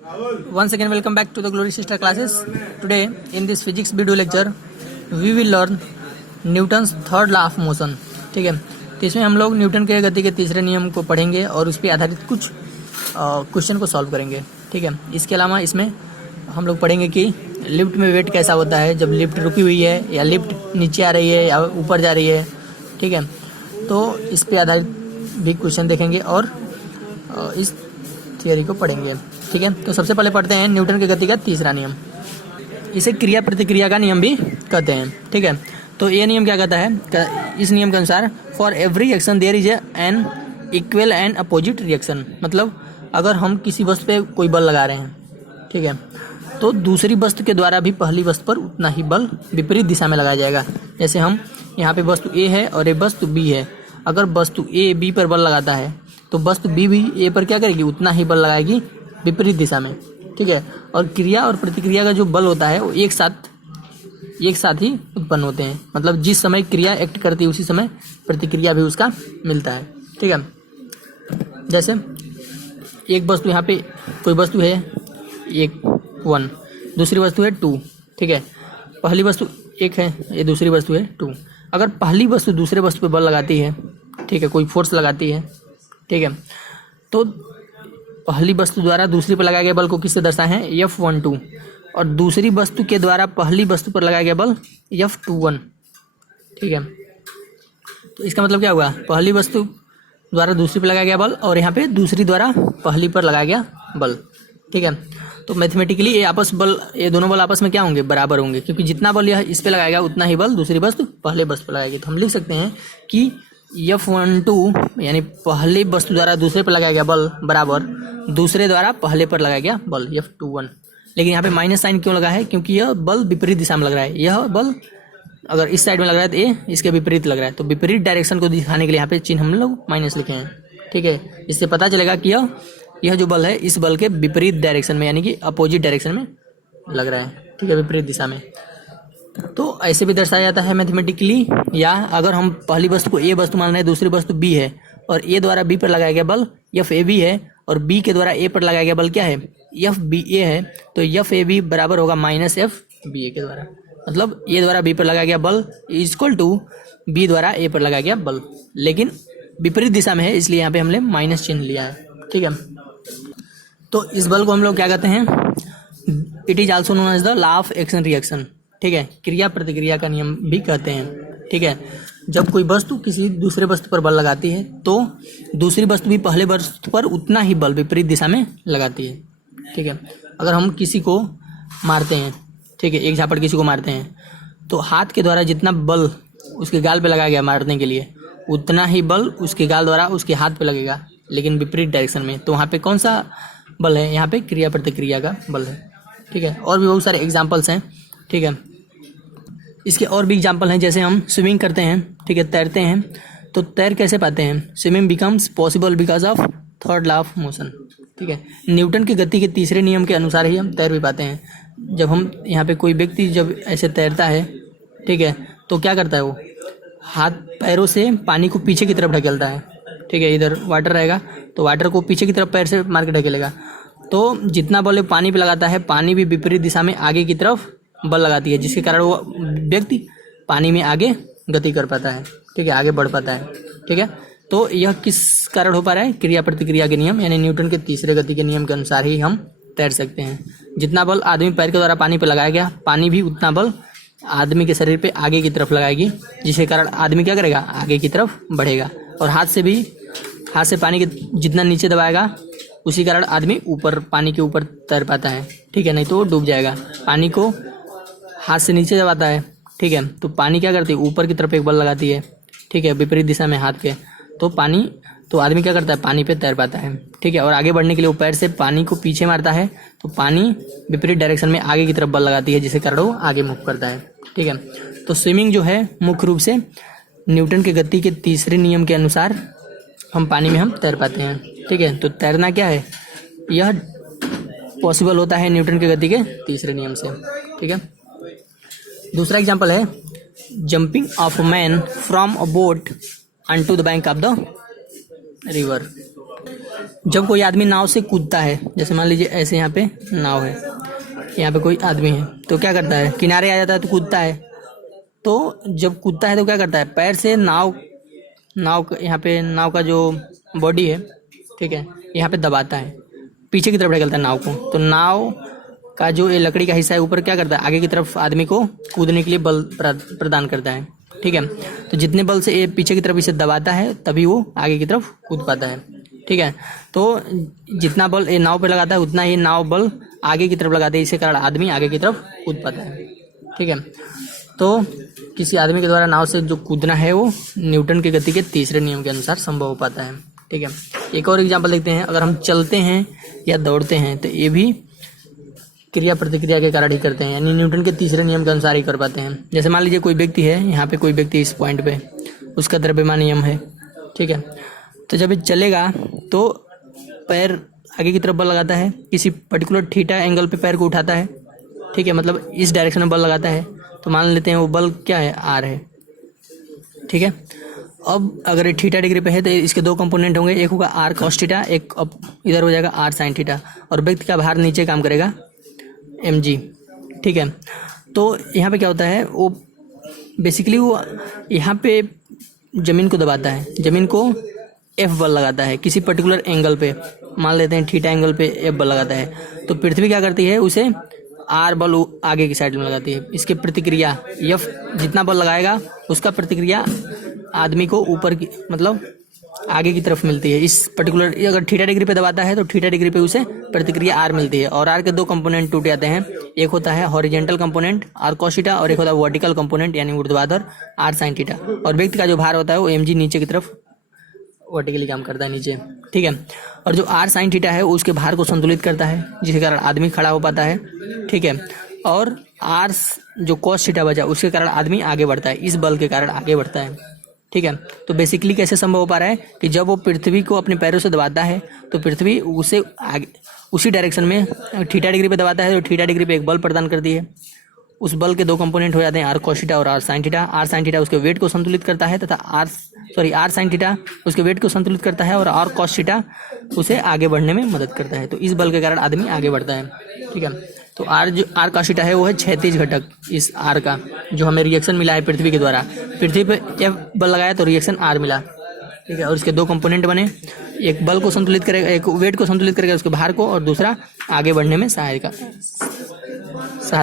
Once again, welcome back to the Glory Sister classes. Today, in this physics video lecture, we will learn Newton's third law of motion. ठीक है, तो इसमें हम लोग Newton के गति के तीसरे नियम को पढ़ेंगे और उस पर आधारित कुछ क्वेश्चन को सॉल्व करेंगे. ठीक है, इसके अलावा इसमें हम लोग पढ़ेंगे कि लिफ्ट में वेट कैसा होता है जब लिफ्ट रुकी हुई है, या लिफ्ट नीचे आ रही है या ऊपर जा रही है. ठीक है, तो इस पर आधारित भी क्वेश्चन देखेंगे और इस थियोरी को पढ़ेंगे. ठीक है, तो सबसे पहले पढ़ते हैं न्यूटन की गति का तीसरा नियम. इसे क्रिया प्रतिक्रिया का नियम भी कहते हैं. ठीक है, तो ये नियम क्या कहता है, इस नियम के अनुसार for every action there is an equal and opposite reaction. मतलब अगर हम किसी वस्तु पे कोई बल लगा रहे हैं, ठीक है, तो दूसरी वस्तु के द्वारा भी पहली वस्तु पर उतना ही बल विपरीत दिशा में लगाया जाएगा. जैसे हम यहाँ पे वस्तु ए है और ये वस्तु बी है. अगर वस्तु ए बी पर बल लगाता है तो वस्तु बी भी ए पर क्या करेगी, उतना ही बल लगाएगी विपरीत दिशा में. ठीक है, और क्रिया और प्रतिक्रिया का जो बल होता है वो एक साथ ही उत्पन्न होते हैं. मतलब जिस समय क्रिया एक्ट करती है उसी समय प्रतिक्रिया भी उसका मिलता है. ठीक है, जैसे एक वस्तु यहाँ पे कोई वस्तु है 1, दूसरी वस्तु है 2. ठीक है, पहली वस्तु 1 है, ये दूसरी वस्तु है 2. अगर पहली वस्तु दूसरे वस्तु पे बल लगाती है, ठीक है, कोई फोर्स लगाती है, ठीक है, तो पहली वस्तु द्वारा दूसरी पर लगाए गए बल को किससे दर्शाए हैं, F12, और दूसरी वस्तु के द्वारा पहली वस्तु पर लगाया गया बल F21. ठीक है, तो इसका मतलब क्या हुआ, पहली वस्तु द्वारा दूसरी पर लगाया गया बल और यहाँ पे दूसरी द्वारा पहली पर लगाया गया बल. ठीक है, तो मैथमेटिकली ये दोनों बल आपस में क्या होंगे, बराबर होंगे, क्योंकि जितना बल यह इस पर लगाएगा उतना ही बल दूसरी वस्तु पहले वस्तु पर लगाएगी. तो हम लिख सकते हैं कि F12 यानी पहले वस्तु द्वारा दूसरे पर लगाया गया बल बराबर दूसरे द्वारा पहले पर लगाया गया बल F21. लेकिन यहाँ पे माइनस साइन क्यों लगा है, क्योंकि यह बल विपरीत दिशा में लग रहा है. यह बल अगर इस साइड में लग रहा है तो ये इसके विपरीत लग रहा है, तो विपरीत डायरेक्शन को दिखाने के लिए यहाँ पे चिन्ह हम लोग माइनस लिखे हैं. ठीक है, इससे पता चलेगा कि यह जो बल है इस बल के विपरीत डायरेक्शन में यानी कि अपोजिट डायरेक्शन में लग रहा है. ठीक है, विपरीत दिशा में. तो ऐसे भी दर्शाया जाता है मैथमेटिकली. या अगर हम पहली वस्तु को ए वस्तु मान रहे हैं, दूसरी वस्तु बी है और ए द्वारा बी पर लगाया गया बल FAB है और बी के द्वारा ए पर लगाया गया बल क्या है, FBA है, तो FAB बराबर होगा -FBA के द्वारा. मतलब ए द्वारा बी पर लगाया गया बल इक्वल टू बी द्वारा ए पर लगाया गया बल, लेकिन विपरीत दिशा में है, इसलिए यहाँ पे हमने माइनस चिन्ह लिया है. ठीक है, तो इस बल को हम लोग क्या कहते हैं, it is also known as the law of action reaction. ठीक है, क्रिया प्रतिक्रिया का नियम भी कहते हैं. ठीक है, जब कोई वस्तु किसी दूसरे वस्तु पर बल लगाती है तो दूसरी वस्तु भी पहले वस्तु पर उतना ही बल विपरीत दिशा में लगाती है. ठीक है, अगर हम किसी को मारते हैं, ठीक है, एक झापड़ किसी को मारते हैं, तो हाथ के द्वारा जितना बल उसके गाल पे लगाया गया मारने के लिए उतना ही बल उसके गाल द्वारा उसके हाथ पे लगेगा, लेकिन विपरीत डायरेक्शन में. तो वहाँ पे कौन सा बल है, यहाँ पे क्रिया प्रतिक्रिया का बल है. ठीक है, और भी बहुत सारे एग्जाम्पल्स हैं. ठीक है, इसके और भी एग्जाम्पल हैं. जैसे हम स्विमिंग करते हैं, ठीक है, तैरते हैं, तो तैर कैसे पाते हैं, swimming becomes possible because of third law of motion. ठीक है, न्यूटन की गति के तीसरे नियम के अनुसार ही हम तैर भी पाते हैं. जब हम यहाँ पे कोई व्यक्ति जब ऐसे तैरता है, ठीक है, तो क्या करता है, वो हाथ पैरों से पानी को पीछे की तरफ ढकेलता है. ठीक है, इधर वाटर रहेगा तो वाटर को पीछे की तरफ पैर से मार के ढकेलेगा. तो जितना बल पानी पे लगाता है, पानी भी विपरीत दिशा में आगे की तरफ बल लगाती है, जिसके कारण वो व्यक्ति पानी में आगे गति कर पाता है. ठीक है, आगे बढ़ पाता है. ठीक है, तो यह किस कारण हो पा रहा है, क्रिया प्रतिक्रिया के नियम यानी न्यूटन के तीसरे गति के नियम के अनुसार ही हम तैर सकते हैं. जितना बल आदमी पैर के द्वारा पानी पे लगाया गया, पानी भी उतना बल आदमी के शरीर पे आगे की तरफ लगाएगी, जिसके कारण आदमी क्या करेगा, आगे की तरफ बढ़ेगा. और हाथ से पानी के जितना नीचे दबाएगा उसी कारण आदमी ऊपर पानी के ऊपर तैर पाता है. ठीक है, नहीं तो वो डूब जाएगा. पानी को हाथ से नीचे दबाता है, ठीक है, तो पानी क्या करती है, ऊपर की तरफ एक बल लगाती है. ठीक है, विपरीत दिशा में हाथ के, तो आदमी क्या करता है, पानी पे तैर पाता है. ठीक है, और आगे बढ़ने के लिए वो पैर से पानी को पीछे मारता है, तो पानी विपरीत डायरेक्शन में आगे की तरफ बल लगाती है, जिसके कारण वो आगे मूव करता है. ठीक है, तो स्विमिंग जो है मुख्य रूप से न्यूटन के गति के तीसरे नियम के अनुसार हम पानी में हम तैर पाते हैं. ठीक है, तो तैरना क्या है, यह पॉसिबल होता है न्यूटन के गति के तीसरे नियम से. ठीक है, दूसरा एग्जाम्पल है jumping of man from a boat on to the bank of the river. जब कोई आदमी नाव से कूदता है, जैसे मान लीजिए ऐसे यहाँ पे नाव है, यहाँ पे कोई आदमी है, तो क्या करता है, किनारे आ जाता है तो कूदता है। तो जब कूदता है तो क्या करता है, पैर से नाव यहाँ पे नाव का जो बॉडी है, ठीक है, यहाँ पे दबाता है, पीछे की तरफ ढकेलता है नाव को। तो नाव का जो ये लकड़ी का हिस्सा है ऊपर क्या करता है, आगे की तरफ आदमी को कूदने के लिए बल प्रदान करता है, ठीक है। तो जितने बल से ये पीछे की तरफ इसे दबाता है तभी वो आगे की तरफ कूद पाता है, ठीक है। तो जितना बल ये नाव पे लगाता है उतना ही नाव बल आगे की तरफ लगाते हैं, इसी कारण आदमी आगे की तरफ कूद पाता है, ठीक है। तो किसी आदमी के द्वारा नाव से जो कूदना है वो न्यूटन की गति के तीसरे नियम के अनुसार संभव हो पाता है, ठीक है। एक और एग्जांपल देखते हैं, अगर हम चलते हैं या दौड़ते हैं तो ये भी क्रिया प्रतिक्रिया के कारण ही करते हैं, यानी न्यूटन के तीसरे नियम के अनुसार ही कर पाते हैं। जैसे मान लीजिए कोई व्यक्ति है, यहाँ पे कोई व्यक्ति इस पॉइंट पे, उसका द्रव्यमान नियम है, ठीक है। तो जब ये चलेगा तो पैर आगे की तरफ बल लगाता है, किसी पर्टिकुलर थीटा एंगल पे पैर को उठाता है, ठीक है, मतलब इस डायरेक्शन में बल लगाता है। तो मान लेते हैं वो बल क्या है, आर है, ठीक है। अब अगर ये थीटा डिग्री पे है तो इसके दो कंपोनेंट होंगे, एक होगा आर कॉस थीटा, एक अब इधर हो जाएगा आर साइन थीटा, और व्यक्ति का भार नीचे काम करेगा mg, ठीक है। तो यहाँ पे क्या होता है, वो बेसिकली वो यहाँ पे ज़मीन को दबाता है, ज़मीन को एफ बल लगाता है किसी पर्टिकुलर एंगल पे, मान लेते हैं थीटा एंगल पे एफ बल लगाता है। तो पृथ्वी क्या करती है, उसे आर बल आगे की साइड में लगाती है। इसके प्रतिक्रिया एफ जितना बल लगाएगा उसका प्रतिक्रिया आदमी को ऊपर की मतलब आगे की तरफ मिलती है। इस पर्टिकुलर अगर थीटा डिग्री पे दबाता है तो थीटा डिग्री पे उसे प्रतिक्रिया आर मिलती है, और आर के दो कंपोनेंट टूट जाते हैं, एक होता है horizontal component R cos theta और एक होता है वर्टिकल कंपोनेंट यानी ऊर्ध्वाधर आर साइन थीटा। और व्यक्ति का जो भार होता है वो mg नीचे की तरफ वर्टिकली काम करता है नीचे, ठीक है। और जो आर साइन थीटा है उसके भार को संतुलित करता है जिसके कारण आदमी खड़ा हो पाता है, ठीक है। और आर जो कॉस थीटा बचा उसके कारण आदमी आगे बढ़ता है, इस बल के कारण आगे बढ़ता है, ठीक है। तो बेसिकली कैसे संभव हो पा रहा है कि जब वो पृथ्वी को अपने पैरों से दबाता है तो पृथ्वी उसे आगे उसी डायरेक्शन में थीटा डिग्री पे दबाता है, तो थीटा डिग्री पे एक बल प्रदान करती है। उस बल के दो कंपोनेंट हो जाते हैं आर कॉस थीटा और R sine theta. R sine theta उसके वेट को संतुलित करता है तथा आर साइन थीटा उसके वेट को संतुलित करता है, और आर कॉस थीटा उसे आगे बढ़ने में मदद करता है। तो इस बल के कारण आदमी आगे बढ़ता है, ठीक है। तो आर कॉस थीटा है वो है क्षैतिज घटक इस आर का, जो हमें रिएक्शन मिला है पृथ्वी के द्वारा। पृथ्वी पे एफ बल लगाया तो रिएक्शन आर मिला, ठीक है। और इसके दो कंपोनेंट बने, एक बल को संतुलित करेगा, एक वेट को संतुलित करेगा उसके भार को, और दूसरा आगे बढ़ने में सहायता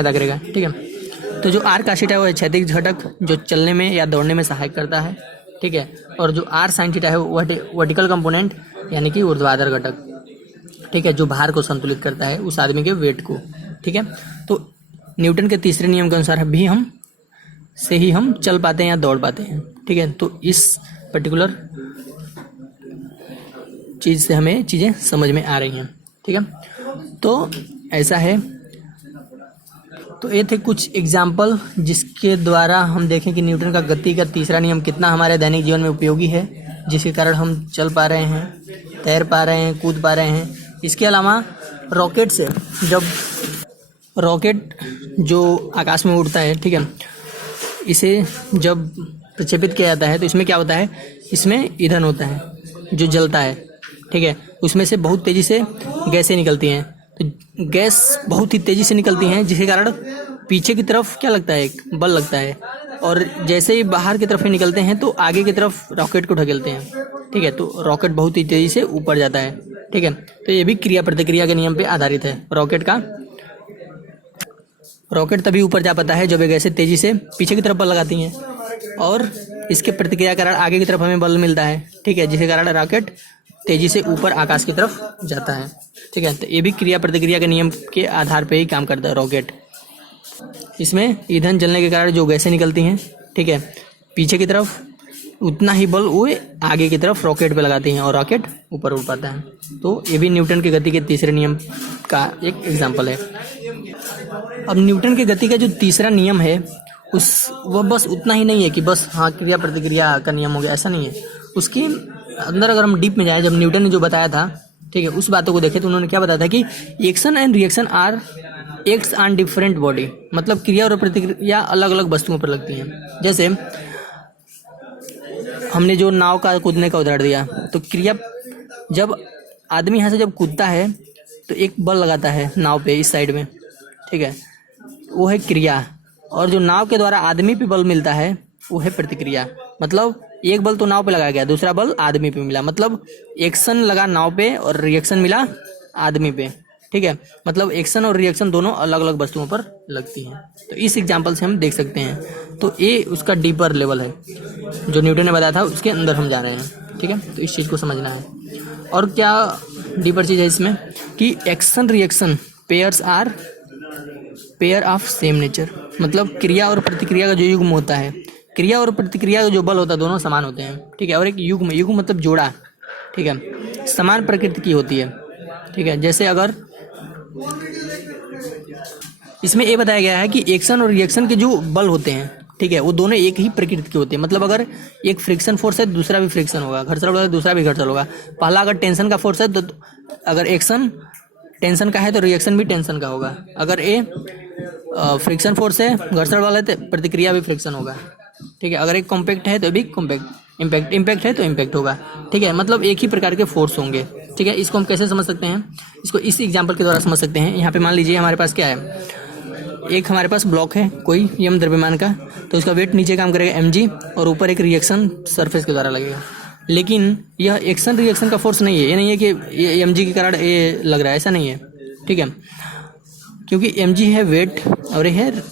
करेगा, ठीक है। तो जो आर कॉस थीटा है वो है क्षैतिज घटक जो चलने में या दौड़ने में सहायक करता है, ठीक है। और जो आर साइन थीटा है वो वर्टिकल कंपोनेंट यानी कि ऊर्ध्वाधर घटक, ठीक है, जो भार को संतुलित करता है उस आदमी के वेट को, ठीक है। तो न्यूटन के तीसरे नियम के अनुसार भी हम चल पाते हैं या दौड़ पाते हैं, ठीक है। तो इस पर्टिकुलर चीज़ से हमें चीज़ें समझ में आ रही हैं, ठीक है। तो ऐसा है, तो ये थे कुछ एग्जाम्पल जिसके द्वारा हम देखें कि न्यूटन का गति का तीसरा नियम कितना हमारे दैनिक जीवन में उपयोगी है, जिसके कारण हम चल पा रहे हैं, तैर पा रहे हैं, कूद पा रहे हैं। इसके अलावा रॉकेट से, जब रॉकेट जो आकाश में उड़ता है, ठीक है, इसे जब प्रक्षेपित किया जाता है तो इसमें क्या होता है, इसमें ईंधन होता है जो जलता है, ठीक है। उसमें से बहुत तेज़ी से गैसें निकलती हैं, तो गैस बहुत ही तेज़ी से निकलती हैं जिसके कारण पीछे की तरफ क्या लगता है, एक बल लगता है, और जैसे ही बाहर की तरफ ही निकलते हैं तो आगे की तरफ रॉकेट को ढकेलते हैं, ठीक है। तो रॉकेट बहुत ही तेज़ी से ऊपर जाता है, ठीक है। तो ये भी क्रिया प्रतिक्रिया के नियम पे आधारित है। रॉकेट तभी ऊपर जा पाता है जब ये गैसें तेज़ी से पीछे की तरफ बल लगाती हैं, और इसके प्रतिक्रिया के कारण आगे की तरफ हमें बल मिलता है, ठीक है, जिसके कारण रॉकेट तेज़ी से ऊपर आकाश की तरफ जाता है, ठीक है। तो ये भी क्रिया प्रतिक्रिया के नियम के आधार पे ही काम करता है रॉकेट। इसमें ईंधन जलने के कारण जो गैसें निकलती हैं, ठीक है, पीछे की तरफ, उतना ही बल वो आगे की तरफ रॉकेट पे लगाती हैं और रॉकेट ऊपर उड़ पाता है। तो ये भी न्यूटन की गति के तीसरे नियम का एक एग्जाम्पल है। अब न्यूटन की गति का जो तीसरा नियम है वह बस उतना ही नहीं है कि बस हाँ क्रिया प्रतिक्रिया का नियम हो गया, ऐसा नहीं है। उसके अंदर अगर हम डीप में जाए, जब न्यूटन ने जो बताया था, ठीक है, उस बातों को देखें तो उन्होंने क्या बताया था कि action and reaction are acts on different body, मतलब क्रिया और प्रतिक्रिया अलग अलग वस्तुओं पर लगती हैं। जैसे हमने जो नाव का कूदने का उदाहरण दिया, तो क्रिया जब आदमी यहाँ से जब कूदता है तो एक बल लगाता है नाव पे इस साइड में, ठीक है, वो है क्रिया। और जो नाव के द्वारा आदमी पे बल मिलता है वो है प्रतिक्रिया। मतलब एक बल तो नाव पे लगाया गया, दूसरा बल आदमी पे मिला, मतलब एक्शन लगा नाव पे और रिएक्शन मिला आदमी पे, ठीक है। मतलब एक्शन और रिएक्शन दोनों अलग अलग वस्तुओं पर लगती हैं। तो इस एग्जांपल से हम देख सकते हैं। तो ये उसका डीपर लेवल है, जो न्यूटन ने बताया था उसके अंदर हम जा रहे हैं, ठीक है। तो इस चीज़ को समझना है। और क्या डीपर चीज़ है इसमें कि action reaction pair of same nature, मतलब क्रिया और प्रतिक्रिया का जो युग्म होता है, क्रिया और प्रतिक्रिया का जो बल होता है दोनों समान होते हैं, ठीक है। और एक युग्म मतलब जोड़ा, ठीक है, समान प्रकृति की होती है, ठीक है। जैसे अगर इसमें ये बताया गया है कि एक्शन और रिएक्शन के जो बल होते हैं, ठीक है, वो दोनों एक ही प्रकृति के होते हैं। मतलब अगर एक फ्रिक्शन फोर्स है दूसरा भी फ्रिक्शन होगा, घर्षण होगा दूसरा भी घर्षण होगा। पहला अगर टेंशन का फोर्स है तो अगर एक्शन टेंशन का है तो रिएक्शन भी टेंशन का होगा। अगर ये फ्रिक्शन फोर्स है घर्षण वाला है तो प्रतिक्रिया भी फ्रिक्शन होगा, ठीक है। अगर एक कॉम्पैक्ट है तो भी कॉम्पैक्ट, इम्पैक्ट है तो इम्पैक्ट होगा, ठीक है। मतलब एक ही प्रकार के फोर्स होंगे, ठीक है। इसको हम कैसे समझ सकते हैं? इसको इस एग्जाम्पल के द्वारा समझ सकते हैं। यहाँ पे मान लीजिए हमारे पास क्या है, एक हमारे पास ब्लॉक है कोई यम द्रव्यमान का, तो उसका वेट नीचे काम करेगा mg और ऊपर एक रिएक्शन सरफेस के द्वारा लगेगा। लेकिन यह एक्शन रिएक्शन का फोर्स नहीं है, ये नहीं है कि ये mg के कारण ये लग रहा है, ऐसा नहीं है, ठीक है। क्योंकि mg है वेट और ये है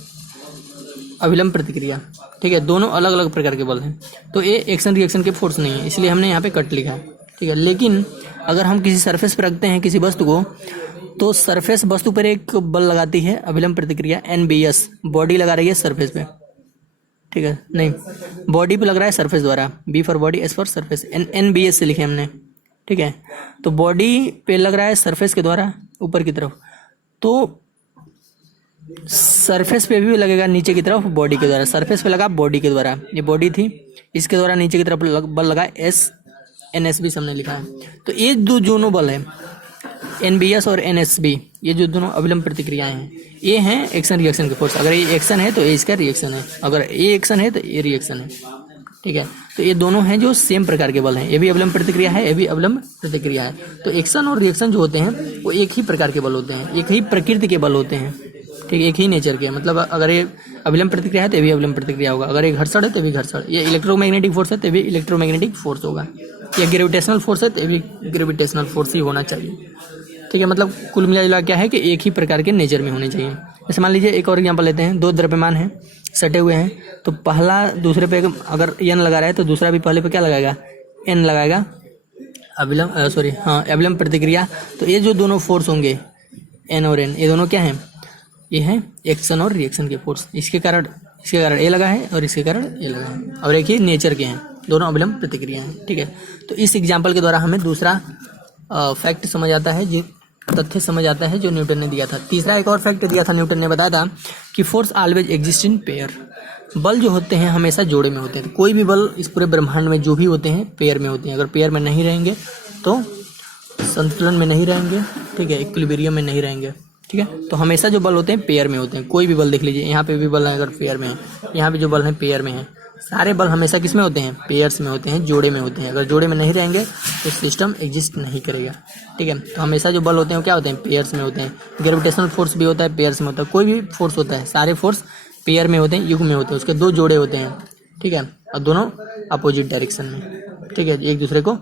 अभिलंब प्रतिक्रिया, ठीक है। दोनों अलग अलग प्रकार के बल हैं, तो ये एक्शन रिएक्शन के फोर्स नहीं है, इसलिए हमने यहाँ पे कट लिखा, ठीक है। लेकिन अगर हम किसी सरफेस पर रखते हैं किसी वस्तु को, तो सरफेस वस्तु पर एक बल लगाती है अभिलंब प्रतिक्रिया NBS, बॉडी लगा रही है सरफेस पे, ठीक है, नहीं बॉडी पे लग रहा है सरफेस द्वारा, B for body, S for surface, NBS से लिखे हमने, ठीक है। तो बॉडी पे लग रहा है सरफेस के द्वारा ऊपर की तरफ, तो सरफेस पे भी लगेगा नीचे की तरफ बॉडी के द्वारा। सरफेस पे लगा बॉडी के द्वारा, ये बॉडी थी, इसके द्वारा नीचे की तरफ बल लगा NSB हमने लिखा है। तो ये दो दोनों बल है NBS और NSB, ये जो दोनों अभिलंब प्रतिक्रियाएं हैं, ये हैं एक्शन रिएक्शन के फोर्स। अगर ये एक्शन है तो ये इसका रिएक्शन है, अगर ये एक्शन है तो ये रिएक्शन है, ठीक है। तो ये दोनों हैं जो सेम प्रकार के बल हैं, ये भी अभिलंब प्रतिक्रिया है, ये भी अभिलंब प्रतिक्रिया है। तो एक्शन और रिएक्शन जो होते हैं वो एक ही प्रकार के बल होते हैं, एक ही प्रकृति के बल होते हैं, ठीक है, एक ही नेचर के। मतलब अगर ये अभिलंब प्रतिक्रिया है तो ये भी अभिलंब प्रतिक्रिया होगा, अगर ये घर्षण है तो भी घर्षण, ये इलेक्ट्रोमैग्नेटिक फोर्स है तो भी इलेक्ट्रोमैग्नेटिक फोर्स होगा, या ग्रेविटेशनल फोर्स है तो भी ग्रेविटेशनल फोर्स ही होना चाहिए, ठीक है। मतलब कुल मिला क्या है कि एक ही प्रकार के नेचर में होने चाहिए। जैसे मान लीजिए एक और एग्जांपल लेते हैं, दो द्रव्यमान हैं सटे हुए हैं, तो पहला दूसरे पे अगर n लगा रहा है तो दूसरा भी पहले पे क्या लगाएगा, n लगाएगा, अभिलंब प्रतिक्रिया। तो ये जो दोनों फोर्स होंगे n और n, ये दोनों क्या हैं, ये हैं एक्शन और रिएक्शन के फोर्स। इसके कारण ए लगा है और इसके कारण ए लगा है, और एक ही नेचर के हैं, दोनों अभिलंब प्रतिक्रिया हैं, ठीक है। तो इस एग्जाम्पल के द्वारा हमें दूसरा फैक्ट समझ आता है, जो तथ्य समझ आता है जो न्यूटन ने दिया था। तीसरा एक और फैक्ट दिया था, न्यूटन ने बताया था कि force always exist in pair, बल जो होते हैं हमेशा जोड़े में होते हैं। तो कोई भी बल इस पूरे ब्रह्मांड में जो भी होते हैं पेयर में होते हैं, अगर पेयर में नहीं रहेंगे तो संतुलन में नहीं रहेंगे, ठीक है, इक्विलिब्रियम में नहीं रहेंगे, ठीक है। तो हमेशा जो बल होते हैं पेयर में होते हैं। कोई भी बल देख लीजिए, यहाँ पे भी बल है अगर पेयर में है, यहाँ पे जो बल है पेयर में है, सारे बल हमेशा किस में होते हैं, पेयर्स में होते हैं, जोड़े में होते हैं। अगर जोड़े में नहीं रहेंगे तो सिस्टम एग्जिस्ट नहीं करेगा, ठीक है। तो हमेशा जो बल होते हैं वो क्या होते हैं, पेयर्स में होते हैं। ग्रेविटेशनल फोर्स भी होता है पेयर्स में होता है, कोई भी फोर्स होता है सारे फोर्स पेयर में होते हैं, युग में होते हैं, उसके दो जोड़े होते हैं, ठीक है, और दोनों अपोजिट डायरेक्शन में, ठीक है, एक दूसरे को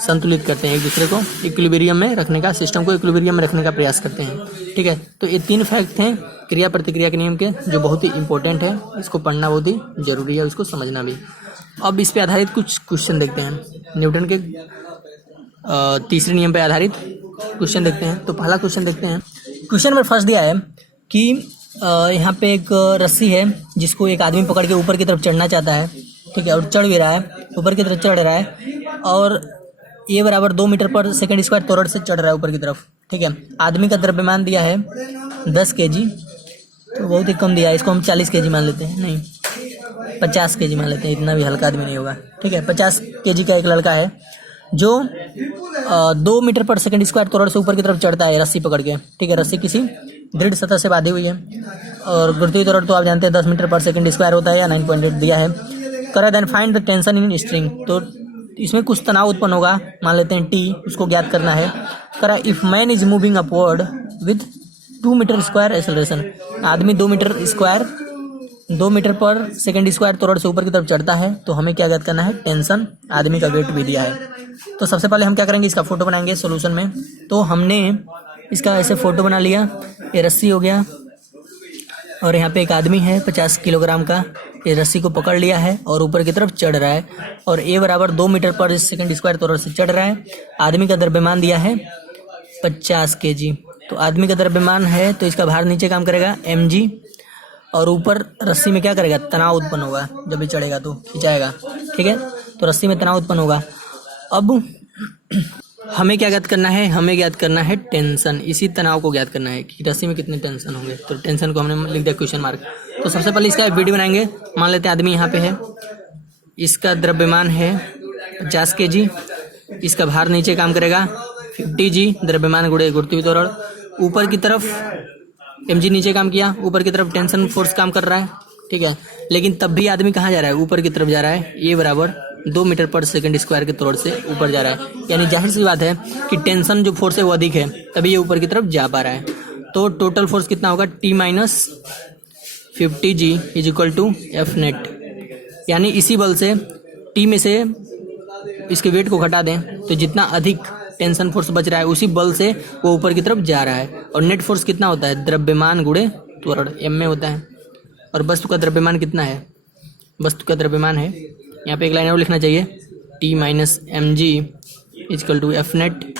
संतुलित करते हैं, एक दूसरे को इक्विलिब्रियम में रखने का, सिस्टम को इक्विलिब्रियम में रखने का प्रयास करते हैं, ठीक है। तो ये तीन फैक्ट हैं क्रिया प्रतिक्रिया के नियम के, जो बहुत ही इंपॉर्टेंट है, इसको पढ़ना बहुत ही जरूरी है, इसको समझना भी। अब इस पे आधारित कुछ क्वेश्चन देखते हैं, न्यूटन के तीसरे नियम पे आधारित क्वेश्चन देखते हैं। तो पहला क्वेश्चन देखते हैं। क्वेश्चन में फर्स्ट दिया है कि यहाँ पे एक रस्सी है जिसको एक आदमी पकड़ के ऊपर की तरफ चढ़ना चाहता है, ठीक है, और चढ़ भी रहा है, ऊपर की तरफ चढ़ रहा है, और ये बराबर 2 मीटर पर सेकंड स्क्वायर त्वरण से चढ़ रहा है ऊपर की तरफ, ठीक है। आदमी का द्रव्यमान दिया है 10 kg, तो बहुत ही कम दिया है, इसको हम 40 kg मान लेते हैं, नहीं 50 kg मान लेते हैं, इतना भी हल्का आदमी नहीं होगा, ठीक है। 50 kg का एक लड़का है जो 2 मीटर पर सेकंड स्क्वायर त्वरण से ऊपर की तरफ चढ़ता है रस्सी पकड़ के, ठीक है। रस्सी किसी दृढ़ सतह से बांधी हुई है, और गुरुत्वीय त्वरण तो आप जानते हैं 10 मीटर पर सेकंड स्क्वायर होता है, या 9.8 दिया है। करें then find the tension in string, तो इसमें कुछ तनाव उत्पन्न होगा, मान लेते हैं टी, उसको ज्ञात करना है। करा if man is moving upward with 2 metre square acceleration, आदमी 2 मीटर पर सेकंड स्क्वायर त्वरण से ऊपर की तरफ चढ़ता है, तो हमें क्या ज्ञात करना है, टेंशन, आदमी का वेट भी दिया है। तो सबसे पहले हम क्या करेंगे, इसका फोटो बनाएंगे सॉल्यूशन में। तो हमने इसका ऐसे फोटो बना लिया, ये रस्सी हो गया और यहाँ पे एक आदमी है 50 किलोग्राम का, ये रस्सी को पकड़ लिया है और ऊपर की तरफ चढ़ रहा है, और ए बराबर 2 मीटर पर सेकंड स्क्वायर त्वरण से चढ़ रहा है। आदमी का द्रव्यमान दिया है 50 kg, तो आदमी का द्रव्यमान है तो इसका भार नीचे काम करेगा mg, और ऊपर रस्सी में क्या करेगा, तनाव उत्पन्न होगा, जब भी चढ़ेगा तो खिंचाएगा, ठीक है। तो रस्सी में तनाव उत्पन्न होगा। अब हमें क्या ज्ञात करना है, हमें ज्ञात करना है टेंशन, इसी तनाव को ज्ञात करना है कि रस्सी में कितने टेंशन होंगे। तो टेंशन को हमने लिख दिया क्वेश्चन मार्क। तो सबसे पहले इसका वीडियो बनाएंगे। मान लेते हैं आदमी यहाँ पे है, इसका द्रव्यमान है 50 kg, इसका भार नीचे काम करेगा 50 g, द्रव्यमान गुणे गुरुत्वीय त्वरण, ऊपर की तरफ mg नीचे काम किया, ऊपर की तरफ टेंशन फोर्स काम कर रहा है, ठीक है। लेकिन तब भी आदमी कहाँ जा रहा है, ऊपर की तरफ जा रहा है, ये बराबर 2 मीटर पर सेकंड स्क्वायर के त्वरण से ऊपर जा रहा है, यानी जाहिर सी बात है कि टेंशन जो फोर्स है वो अधिक है, तभी ये ऊपर की तरफ जा पा रहा है। तो टोटल फोर्स कितना होगा, T minus 50G is equal to F net, यानी इसी बल से T में से इसके वेट को घटा दें तो जितना अधिक टेंशन फोर्स बच रहा है उसी बल से वो ऊपर की तरफ जा रहा है। और नेट फोर्स कितना होता है, द्रव्यमान गुणे त्वरण, m में होता है। और वस्तु का द्रव्यमान कितना है, वस्तु का द्रव्यमान है, यहाँ पे एक लाइन और लिखना चाहिए, T minus mg is equal to F net,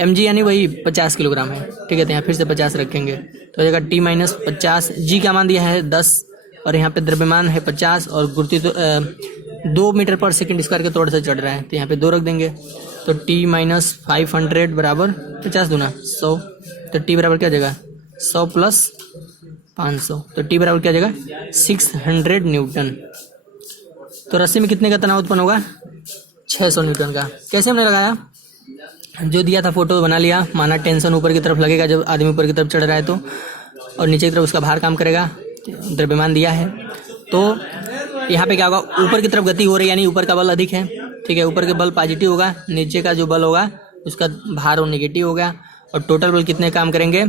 mg यानी वही 50 किलोग्राम है, ठीक है। तो यहाँ फिर से 50 रखेंगे तो हो जाएगा T माइनस 50, g का मान दिया है 10, और यहाँ पे द्रव्यमान है 50, और गुरुत्व 2 मीटर पर सेकंड स्क्वायर के त्वरण से चढ़ रहा है, तो यहाँ पे 2 रख देंगे। तो T माइनस 500 बराबर 50 दूना 100, तो T बराबर क्या जगह 100 प्लस 500, तो T बराबर क्या जगह 600 न्यूटन। तो रस्सी में कितने का तनाव उत्पन्न होगा, 600 न्यूटन का। कैसे हमने लगाया, जो दिया था फोटो बना लिया, माना टेंशन ऊपर की तरफ लगेगा जब आदमी ऊपर की तरफ चढ़ रहा है तो, और नीचे की तरफ उसका भार काम करेगा, द्रव्यमान दिया है। तो यहाँ पे क्या होगा, ऊपर की तरफ गति हो रही है यानी ऊपर का बल अधिक है, ठीक है। ऊपर के बल पॉजिटिव होगा, नीचे का जो बल होगा उसका भार वो नेगेटिव होगा। और टोटल बल कितने काम करेंगे,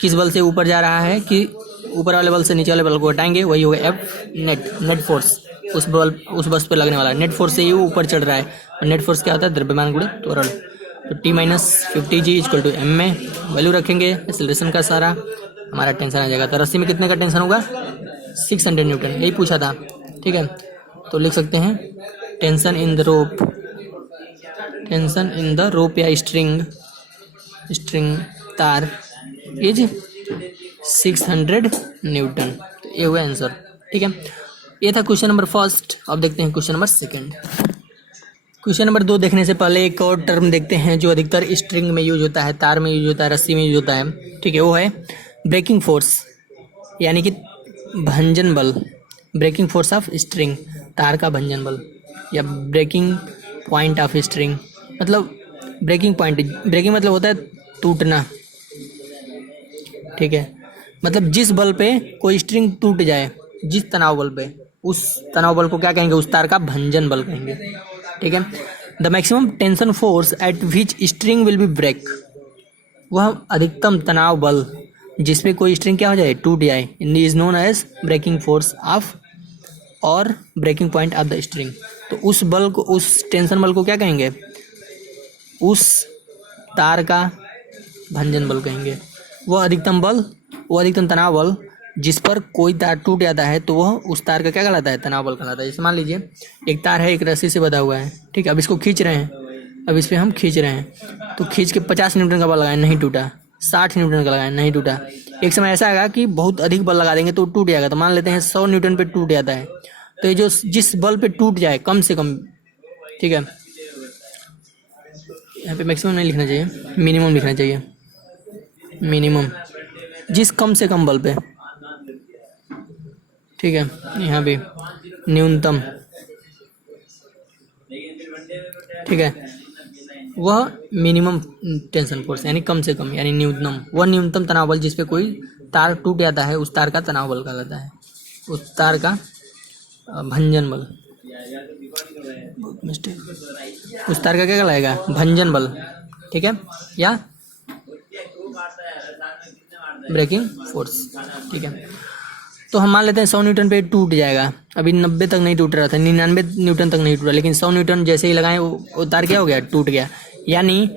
किस बल से ऊपर जा रहा है कि ऊपर वाले बल से नीचे वाले बल को हटाएंगे, वही होगा F नेट, नेट फोर्स, उस वस्तु पे लगने वाला नेट फोर्स से ही वो ऊपर चढ़ रहा है। और नेट फोर्स क्या होता है, द्रव्यमान गुणे त्वरण। तो T minus 50G equal to m में वैल्यू रखेंगे, एक्सेलरेशन का सारा हमारा टेंशन आ जाएगा। तो रस्सी में कितने का टेंशन होगा, 600 न्यूटन, यही पूछा था, ठीक है। तो लिख सकते हैं tension in the rope, tension in the rope या स्ट्रिंग तार इज 600 न्यूटन। तो ये हुआ आंसर, ठीक है। ये था क्वेश्चन नंबर फर्स्ट। अब देखते हैं question number second. Question number 2 देखने से पहले एक और टर्म देखते हैं जो अधिकतर स्ट्रिंग में यूज होता है, तार में यूज होता है, रस्सी में यूज होता है, ठीक है। वो है ब्रेकिंग फोर्स, यानी कि भंजन बल, ब्रेकिंग फोर्स ऑफ स्ट्रिंग, तार का भंजन बल, या ब्रेकिंग पॉइंट ऑफ स्ट्रिंग। मतलब ब्रेकिंग पॉइंट, ब्रेकिंग मतलब होता है टूटना, ठीक है। मतलब जिस बल पे कोई स्ट्रिंग टूट जाए, जिस तनाव बल पे, उस तनाव बल को क्या कहेंगे, उस तार का भंजन बल कहेंगे, ठीक है। The maximum tension force at which string will be break, वह अधिकतम तनाव बल जिसपे कोई स्ट्रिंग क्या हो जाए, टूट जाए, is known as breaking force of और breaking point of the string. तो उस बल को, उस टेंशन बल को क्या कहेंगे, उस तार का भंजन बल कहेंगे। वह अधिकतम बल, वो अधिकतम तनाव बल जिस पर कोई तार टूट जाता है तो वह उस तार का क्या कहलाता है, तनाव बल कहलाता है। जैसे मान लीजिए एक तार है, एक रस्सी से बंधा हुआ है, ठीक है। अब इसको खींच रहे हैं, अब इस पर हम खींच रहे हैं, तो खींच के 50 न्यूटन का बल लगाए, नहीं टूटा, 60 न्यूटन का लगाए, नहीं टूटा। एक समय ऐसा आएगा कि बहुत अधिक बल लगा देंगे तो टूट जाएगा। तो मान लेते हैं 100 न्यूटन पे टूट जाता है, तो ये जो जिस बल पे टूट जाए कम से कम, ठीक है, यहाँ पे मैक्सिमम नहीं लिखना चाहिए, मिनिमम लिखना चाहिए, मिनिमम, जिस कम से कम बल पे, ठीक है। यहाँ भी न्यूनतम, ठीक है, वह मिनिमम टेंशन फोर्स यानी कम से कम, यानी न्यूनतम, वह न्यूनतम तनाव बल जिस पे कोई तार टूट जाता है उस तार का तनाव बल कहलाता है, उस तार का भंजन बल। मिस्टेक, उस तार का क्या कहलाएगा? भंजन बल, ठीक है, या ब्रेकिंग फोर्स, ठीक है। तो हम मान लेते हैं 100 न्यूटन पे टूट जाएगा। अभी 90 तक नहीं टूट रहा था, 99 न्यूटन तक नहीं टूटा, लेकिन 100 न्यूटन जैसे ही लगाए वो तार क्या हो गया? टूट गया। यानी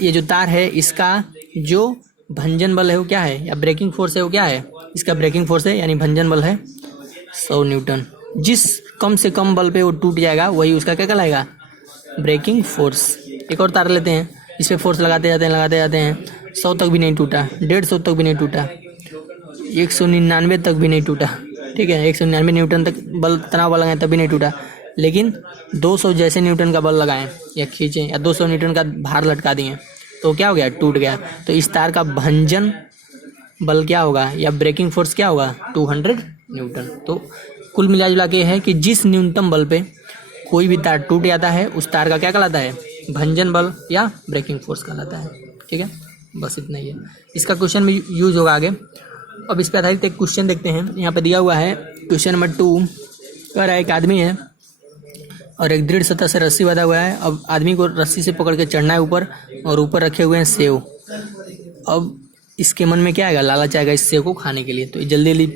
ये जो तार है इसका जो भंजन बल है वो क्या है, या ब्रेकिंग फोर्स है वो क्या है? इसका ब्रेकिंग फोर्स है, यानी भंजन बल है 100 न्यूटन। जिस कम से कम बल पे वो टूट जाएगा वही उसका क्या कहलाएगा? Breaking force. एक और तार लेते हैं, इस पर फोर्स लगाते जाते हैं 100 तक भी नहीं टूटा, 150 तक भी नहीं टूटा, 199 तक भी नहीं टूटा, ठीक है, 199 न्यूटन तक बल, तनाव बल लगाएं तब भी नहीं टूटा। लेकिन 200 जैसे न्यूटन का बल लगाएं या खींचें या 200 न्यूटन का भार लटका दिए तो क्या हो गया? टूट गया। तो इस तार का भंजन बल क्या होगा, या ब्रेकिंग फोर्स क्या होगा? 200 न्यूटन। तो कुल मिला जुला के है कि जिस न्यूनतम बल पे कोई भी तार टूट जाता है उस तार का क्या कहलाता है? भंजन बल या ब्रेकिंग फोर्स कहलाता है, ठीक है। बस इतना ही है, इसका क्वेश्चन में यूज होगा आगे। अब इस पर आधारित एक क्वेश्चन देखते हैं। यहाँ पे दिया हुआ है क्वेश्चन नंबर 2, कह रहा है एक आदमी है और एक दृढ़ सतह से रस्सी बंधा हुआ है। अब आदमी को रस्सी से पकड़ के चढ़ना है ऊपर, और ऊपर रखे हुए हैं सेव। अब इसके मन में क्या आएगा? लालच आएगा इस सेव को खाने के लिए। तो जल्दी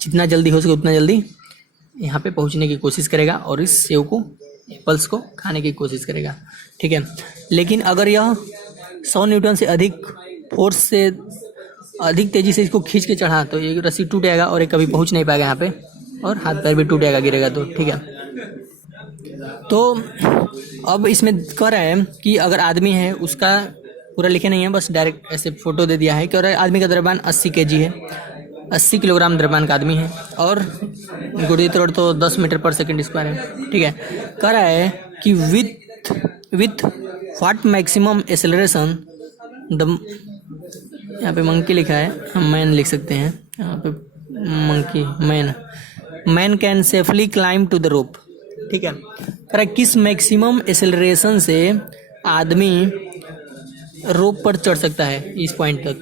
जितना जल्दी हो सके उतना जल्दी यहाँ पे पहुँचने की कोशिश करेगा और इस सेव को, एप्पल्स को खाने की कोशिश करेगा, ठीक है। लेकिन अगर यह 100 न्यूटन से अधिक फोर्स से अधिक तेज़ी से इसको खींच के चढ़ा तो ये रस्सी टूट जाएगा और ये कभी पहुँच नहीं पाएगा यहाँ पे, और हाथ पैर भी टूट जाएगा, गिरेगा तो, ठीक है। तो अब इसमें कह रहा है कि अगर आदमी है, उसका पूरा लिखे नहीं है, बस डायरेक्ट ऐसे फोटो दे दिया है कि आदमी का द्रव्यमान 80 kg है, 80 किलोग्राम द्रव्यमान का आदमी है, और गुरुदी तोड़ तो 10 मीटर पर सेकंड स्क्वायर है, ठीक है। कह रहा है कि with what maximum acceleration the, यहाँ पे मंकी लिखा है, हम मैन लिख सकते हैं, यहाँ पे monkey man can safely climb to the rope, ठीक है। कह रहा है किस मैक्सिमम एक्सेलरेशन से आदमी रोप पर चढ़ सकता है इस पॉइंट तक,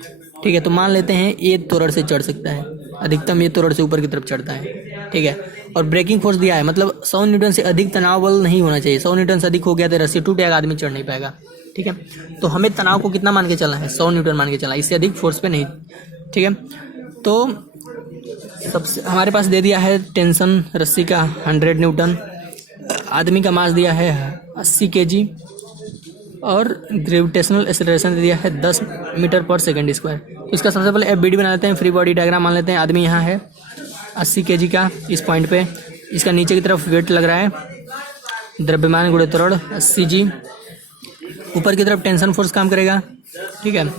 ठीक है। तो मान लेते हैं ये तोड़ से चढ़ सकता है, अधिकतम ये तोड़ से ऊपर की तरफ चढ़ता है, ठीक है। और ब्रेकिंग फोर्स दिया है, मतलब 100 न्यूटन से अधिक तनाव बल नहीं होना चाहिए। 100 न्यूटन से अधिक हो गया तो रस्सी टूट जाएगा, आदमी चढ़ नहीं पाएगा, ठीक है। तो हमें तनाव को कितना मान के चलना है? 100 न्यूटन मान के चलना है, इससे अधिक फोर्स पे नहीं, ठीक है। तो सबसे हमारे पास दे दिया है टेंशन रस्सी का 100 न्यूटन, आदमी का मास दिया है 80 kg, और ग्रेविटेशनल एक्सेलरेशन दे दिया है 10 मीटर पर सेकंड स्क्वायर। तो इसका सबसे पहले FBD बना लेते हैं, फ्री बॉडी डायग्राम मान लेते हैं। आदमी यहाँ है 80 kg का इस पॉइंट पे, इसका नीचे की तरफ वेट लग रहा है, द्रव्यमान गुणे त्वरण 80 G, ऊपर की तरफ टेंशन फोर्स काम करेगा, ठीक है।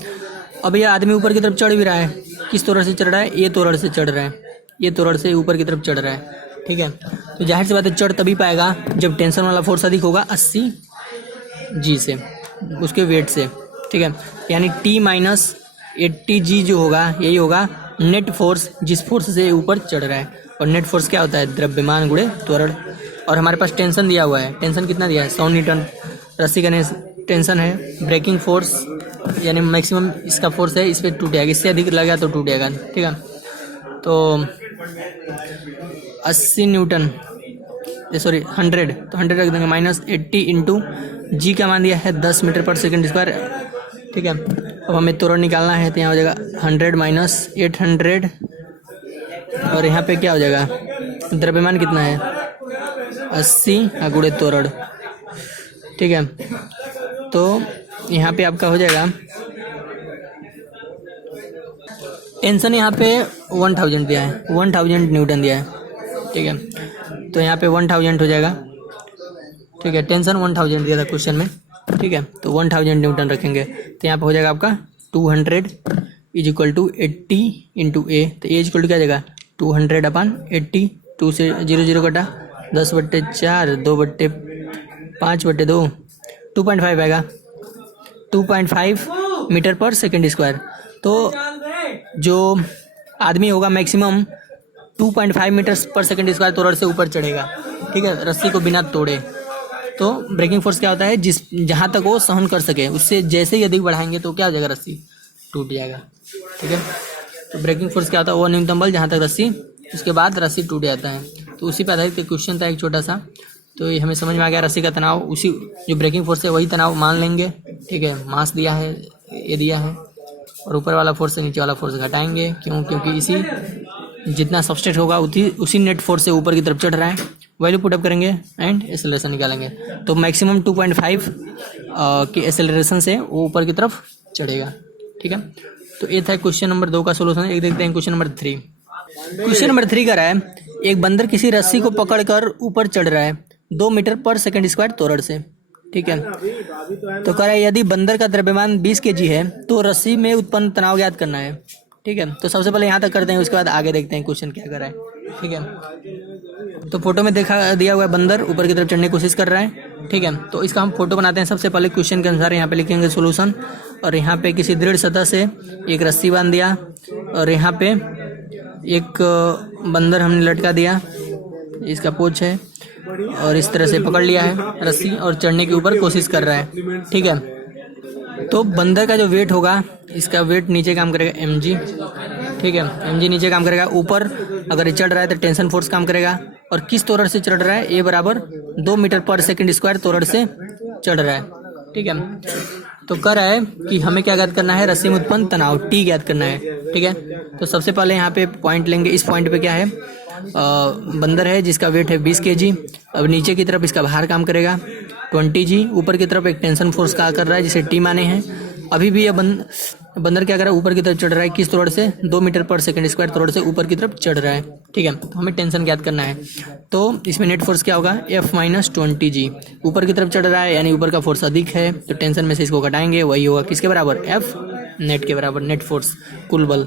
अब यह आदमी ऊपर की तरफ चढ़ भी रहा है, किस तोड़ से चढ़ रहा है? ये तोड़ से चढ़ रहा है, ये तोड़ से ऊपर की तरफ चढ़ रहा है, ठीक है। तो जाहिर सी बात है चढ़ तभी पाएगा जब टेंशन वाला फोर्स अधिक होगा 80 G से, उसके वेट से, ठीक है। यानी T माइनस 80 G जो होगा यही होगा नेट फोर्स, जिस फोर्स से ऊपर चढ़ रहा है। और नेट फोर्स क्या होता है? द्रव्यमान गुणे त्वरण। और हमारे पास टेंशन दिया हुआ है, टेंशन कितना दिया है? 100 न्यूटन रस्सी का टेंशन है। ब्रेकिंग फोर्स यानी मैक्सिमम इसका फोर्स है, इस पर टूट जाएगा, इससे अधिक लगा तो टूट जाएगा, ठीक है। तो 80 न्यूटन, सॉरी 100, तो 100 रख देंगे, माइनस 80 इंटू G का मान दिया है 10 मीटर पर सेकंड स्क्वायर, ठीक है। अब हमें त्वरण निकालना है तो यहाँ हो जाएगा 100 माइनस 800, और यहाँ पे क्या हो जाएगा? द्रव्यमान कितना है? 80 गुणे त्वरण, ठीक है। तो यहाँ पे आपका हो जाएगा टेंशन, यहाँ पे 1000 दिया है, 1000 न्यूटन दिया है, ठीक है। तो यहाँ पे 1000 हो जाएगा, ठीक है। टेंशन 1000 दिया था क्वेश्चन में, ठीक है। तो 1000 न्यूटन रखेंगे तो यहाँ पे हो जाएगा आपका 200 इज इक्वल टू 80 इंटू ए। तो ए इज इक्वल टू क्या जाएगा? 200 अपन 80, 2 से 0 0 कटा, 10/4, 2/5/2, 2.5 आएगा, 2.5 मीटर पर सेकंड स्क्वायर। तो जो आदमी होगा मैक्सिमम 2.5 मीटर पर सेकंड स्क्वायर तोड़ से ऊपर चढ़ेगा, ठीक है, रस्सी को बिना तोड़े। तो ब्रेकिंग फोर्स क्या होता है? जहाँ तक वो सहन कर सके, उससे जैसे ही अधिक बढ़ाएंगे तो क्या हो जाएगा? रस्सी टूट जाएगा, ठीक है। तो ब्रेकिंग फोर्स क्या होता है? वो न्यूनतम बल जहाँ तक रस्सी, उसके बाद रस्सी टूट जाता है। तो उसी पर आधारित क्वेश्चन था एक छोटा सा। तो ये हमें समझ में आ गया, रस्सी का तनाव उसी जो ब्रेकिंग फोर्स है वही तनाव मान लेंगे, ठीक है। मास दिया है, ये दिया है, और ऊपर वाला फोर्स से नीचे वाला फोर्स घटाएंगे, क्यों? क्योंकि इसी जितना सबस्ट्रेट होगा उसी नेट फोर्स से ऊपर की तरफ चढ़ रहा है। वैल्यू पुटअप करेंगे एंड एक्सेलरेशन निकालेंगे, तो मैक्सिमम 2.5 के एक्सेलरेशन से वो ऊपर की तरफ चढ़ेगा, ठीक है। तो ये था क्वेश्चन नंबर 2 का सोल्यूशन। एक देखते हैं क्वेश्चन नंबर 3। क्वेश्चन नंबर 3 का रहा है, एक बंदर किसी रस्सी को पकड़कर ऊपर चढ़ रहा है 2 मीटर पर सेकंड स्क्वायर त्वरण से, ठीक है। तो कह रहा है यदि बंदर का द्रव्यमान 20 kg है तो रस्सी में उत्पन्न तनाव ज्ञात करना है, ठीक है। तो सबसे पहले यहाँ तक करते हैं, उसके बाद आगे देखते हैं क्वेश्चन क्या कर रहा है, ठीक है। तो फोटो में देखा दिया हुआ है बंदर ऊपर की तरफ चढ़ने की कोशिश कर रहा है, ठीक है। तो इसका हम फोटो बनाते हैं। सबसे पहले क्वेश्चन के अनुसार यहाँ पे लिखेंगे सोल्यूशन, और यहाँ पे किसी दृढ़ सतह से एक रस्सी बांध दिया, और यहाँ पे एक बंदर हमने लटका दिया, इसका पोच है, और इस तरह से पकड़ लिया है रस्सी और चढ़ने के ऊपर कोशिश कर रहा है, ठीक है। तो बंदर का जो वेट होगा, इसका वेट नीचे काम करेगा mg, ठीक है। mg नीचे काम करेगा, ऊपर अगर ये चढ़ रहा है तो टेंशन फोर्स काम करेगा, और किस त्वरण से चढ़ रहा है, ये बराबर 2 मीटर पर सेकंड स्क्वायर त्वरण से चढ़ रहा है, ठीक है। तो कह रहा है कि हमें क्या ज्ञात करना है, रस्सी में उत्पन्न तनाव T ज्ञात करना है, ठीक है। तो सबसे पहले यहाँ पे पॉइंट लेंगे। इस पॉइंट पे क्या है, बंदर है जिसका वेट है 20 kg। अब नीचे की तरफ इसका भार काम करेगा 20 g, ऊपर की तरफ एक टेंशन फोर्स का कर रहा है जिसे T माने हैं। अभी भी यह बंदर क्या कर रहा है, ऊपर की तरफ चढ़ रहा है, किस त्वरण से, 2 मीटर पर सेकंड स्क्वायर त्वरण से ऊपर की तरफ चढ़ रहा है, ठीक है। तो हमें टेंशन ज्ञात करना है, तो इसमें नेट फोर्स क्या होगा, F - 20 g। ऊपर की तरफ चढ़ रहा है यानी ऊपर का फोर्स अधिक है, तो टेंशन में से इसको घटाएंगे, वही होगा किसके बराबर, F नेट के बराबर, नेट फोर्स कुल बल।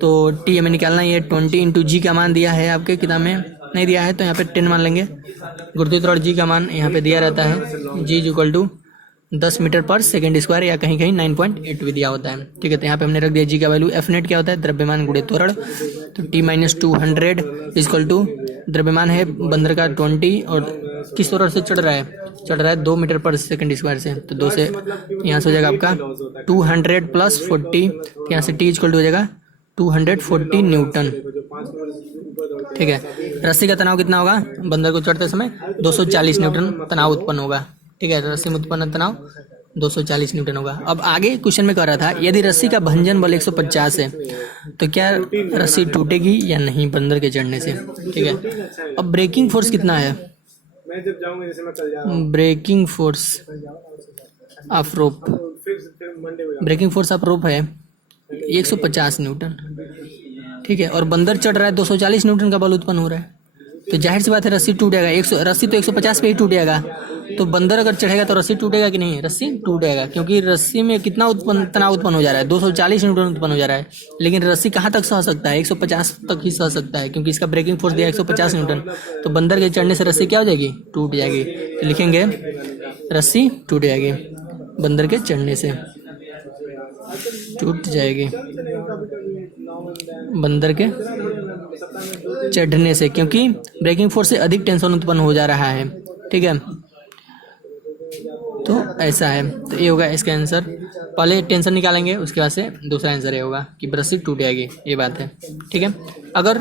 तो T हमें निकालना ही है, 20 × g का मान दिया है आपके किताब में, नहीं दिया है तो यहाँ पे 10 मान लेंगे। गुरुत्वीय त्वरण g का मान यहाँ पे दिया रहता है, g = 10 मीटर पर सेकंड स्क्वायर, या कहीं कहीं 9.8 भी दिया होता है, ठीक है। तो यहाँ पे हमने रख दिया g का वैल्यू। F नेट क्या होता है, द्रव्यमान गुणे त्वरण, तो T - 200 = द्रव्यमान है बंदर का 20, और किस त्वरण से चढ़ रहा है 2 मीटर पर सेकंड स्क्वायर से, तो 2 से यहाँ से हो जाएगा आपका 200 + 40, तो यहाँ से T = हो जाएगा 240 न्यूटन, ठीक है। रस्सी का तनाव कितना होगा, बंदर को चढ़ते समय 240 न्यूटन तनाव उत्पन्न होगा, ठीक है। रस्सी में उत्पन्न तनाव 240 न्यूटन होगा। अब आगे क्वेश्चन में कह रहा था, यदि रस्सी का भंजन बल 150 है तो क्या रस्सी टूटेगी या नहीं बंदर के चढ़ने से, ठीक है। अब ब्रेकिंग फोर्स कितना है, breaking force of rope, breaking force of rope है 150 न्यूटन, ठीक है। और बंदर चढ़ रहा है, 240 न्यूटन का बल उत्पन्न हो रहा है, तो जाहिर सी बात है रस्सी टूटेगा। रस्सी तो 150 पे ही टूटेगा, तो बंदर अगर चढ़ेगा तो रस्सी टूटेगा कि नहीं, रस्सी टूटेगा, क्योंकि रस्सी में कितना तनाव उत्पन्न हो जा रहा है, 240 न्यूटन उत्पन्न हो जा रहा है। लेकिन रस्सी कहाँ तक सह सकता है, 150 तक ही सह सकता है, क्योंकि इसका ब्रेकिंग फोर्स दिया 150 न्यूटन। तो बंदर के चढ़ने से रस्सी क्या हो जाएगी, टूट जाएगी। तो लिखेंगे रस्सी टूट जाएगी, बंदर के चढ़ने से टूट जाएगी, बंदर के चढ़ने से, क्योंकि ब्रेकिंग फोर्स से अधिक टेंशन उत्पन्न हो जा रहा है, ठीक है। तो ऐसा है, तो ये होगा इसका आंसर। पहले टेंशन निकालेंगे, उसके बाद से दूसरा आंसर ये होगा कि रस्सी टूट जाएगी, ये बात है, ठीक है। अगर